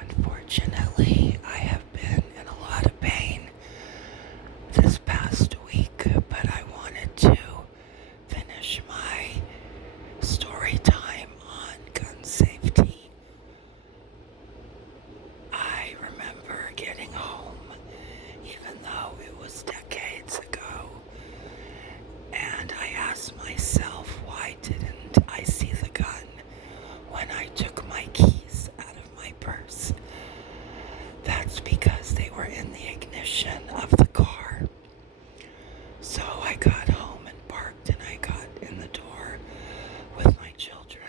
Unfortunately, I have been in a lot of pain this past week, but I wanted to finish my story time on gun safety. I remember getting home, even though it was decades ago, and I asked myself, why didn't I see the gun when I took my keys out of my purse? That's because they were in the ignition of the car. So I got home and parked, and I got in the door with my children.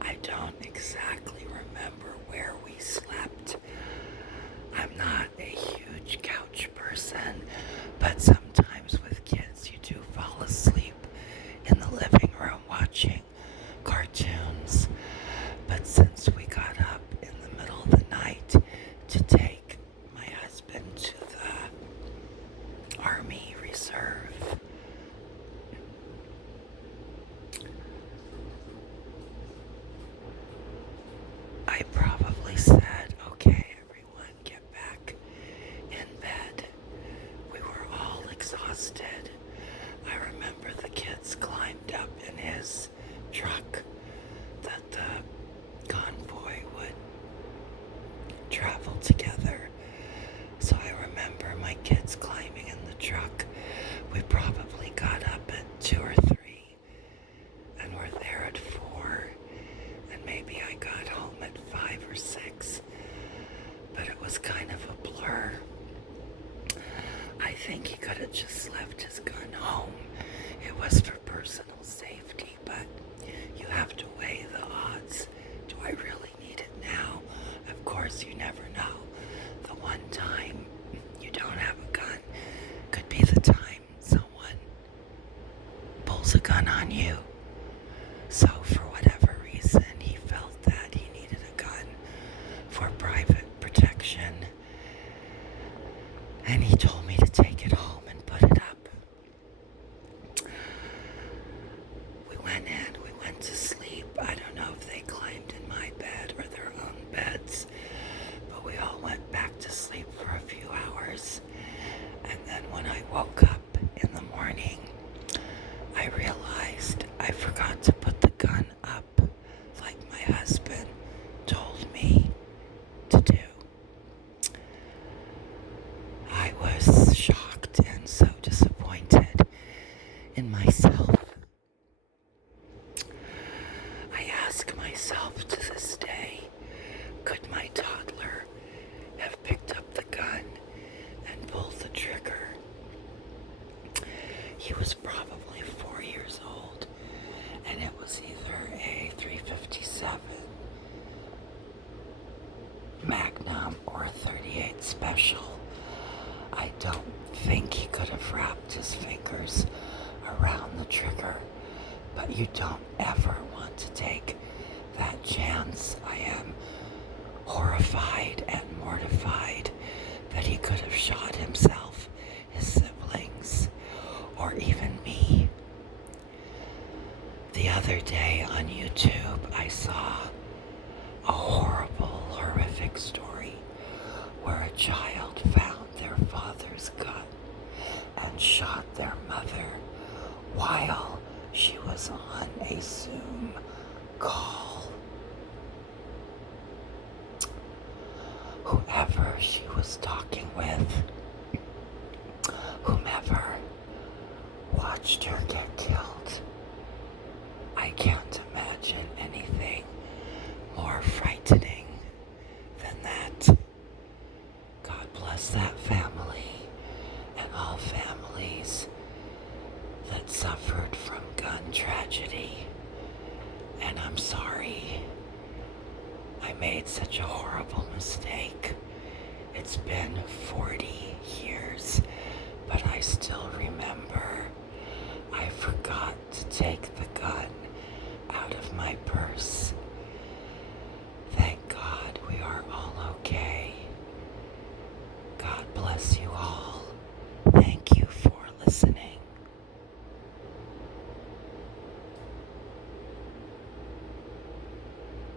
I don't exactly remember where we slept. I'm not a huge couch person, but sometimes with kids you do fall asleep in the living room watching cartoons. But since we got up in the middle of the night to take my husband to the Army Reserve, I probably said, okay, everyone, get back in bed. We were all exhausted. I remember the kids climbed up in his truck that the convoy would travel together. So I remember my kids climbing in the truck. We probably got up at 2 or 3 and were there at 4, and maybe I got home at 5 or 6, but it was kind of a blur. I think he could have just left his gun home. It was for personal safety, but you have to weigh the odds. Do I really need it now? Of course, you never know. The one time you don't have a gun could be the time someone pulls a gun on you. So for whatever reason, he felt that he needed a gun for private protection, and he told me to take it home and put it up. We went to sleep. I don't know if they climbed in my bed or their own beds, but we all went back to sleep for a few hours. And then when I woke up in the morning, I realized I forgot to put the gun up like my husband told me to do. I was shocked and so disappointed in myself. I ask myself to this day, could my toddler have picked up the gun and pulled the trigger? He was probably 4 years old, and it was either a .357 Magnum or a .38 Special. I don't think he could have wrapped his fingers around the trigger, but you don't ever want to take that chance. I am horrified and mortified that he could have shot himself, his siblings, or even me. The other day on YouTube, I saw a horrible, horrific story where a child found their father's gun and shot their mother while she was on a Zoom call. Whoever she was talking with, whomever watched her get killed, I can't imagine anything more frightening than that. God bless that family and all families that suffered from gun tragedy. And I'm sorry I made such a horrible mistake. It's been 40 years, but I still remember I forgot to take the gun